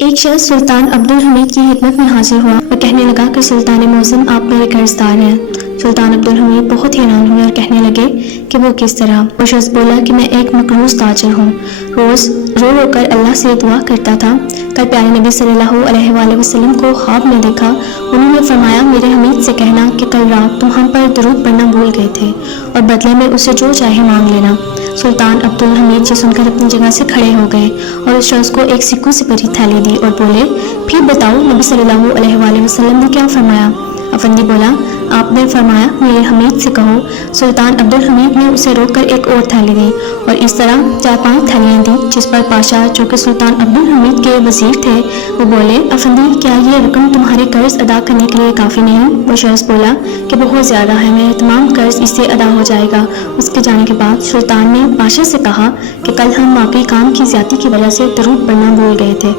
एक शख्स सुल्तान अब्दुल हमीद की खिदमत में हाजिर हुआ और कहने लगा कि सुल्तान मौसम आप मेरे कर्जदार हैं। सुल्तान अब्दुल हमीद बहुत हैरान हुए और कहने लगे कि वो किस तरह। वो शख्स बोला कि मैं एक मकरूज ताजिर हूँ, रोज़ रो रो कर अल्लाह से दुआ करता था। कल प्यारे नबी सल्लल्लाहु अलैहि वसल्लम को ख्वाब में देखा। उन्होंने फरमाया, मेरे हमीद से कहना कि कल रात तुम हम पर दुरूद पढ़ना भूल गए थे और बदले में उससे जो चाहे मांग लेना। सुल्तान अब्दुल हमीद ये सुनकर अपनी जगह से खड़े हो गए और उस शख्स को एक सिक्कों से भरी थैली दी और बोले, फिर बताओ नबी सल्लल्लाहु अलैहि वसल्लम ने क्या फरमाया। अफंदी बोला, आपने फरमाया मेरे हमीद से कहो। सुल्तान अब्दुल हमीद ने उसे रोककर एक और थैली दी और इस तरह 4-5 थैलियाँ दी, जिस पर पाशा जो कि सुल्तान अब्दुल हमीद के वजीर थे वो बोले, अफंदी क्या ये रकम तुम्हारे कर्ज अदा करने के लिए काफ़ी नहीं। वो शख्स बोला कि बहुत ज़्यादा है, मेरे तमाम कर्ज इससे अदा हो जाएगा। उसके जाने के बाद सुल्तान ने पाशा से कहा कि कल हम वाकई काम की ज्यादती की वजह से दुरूद पढ़ना भूल गए थे।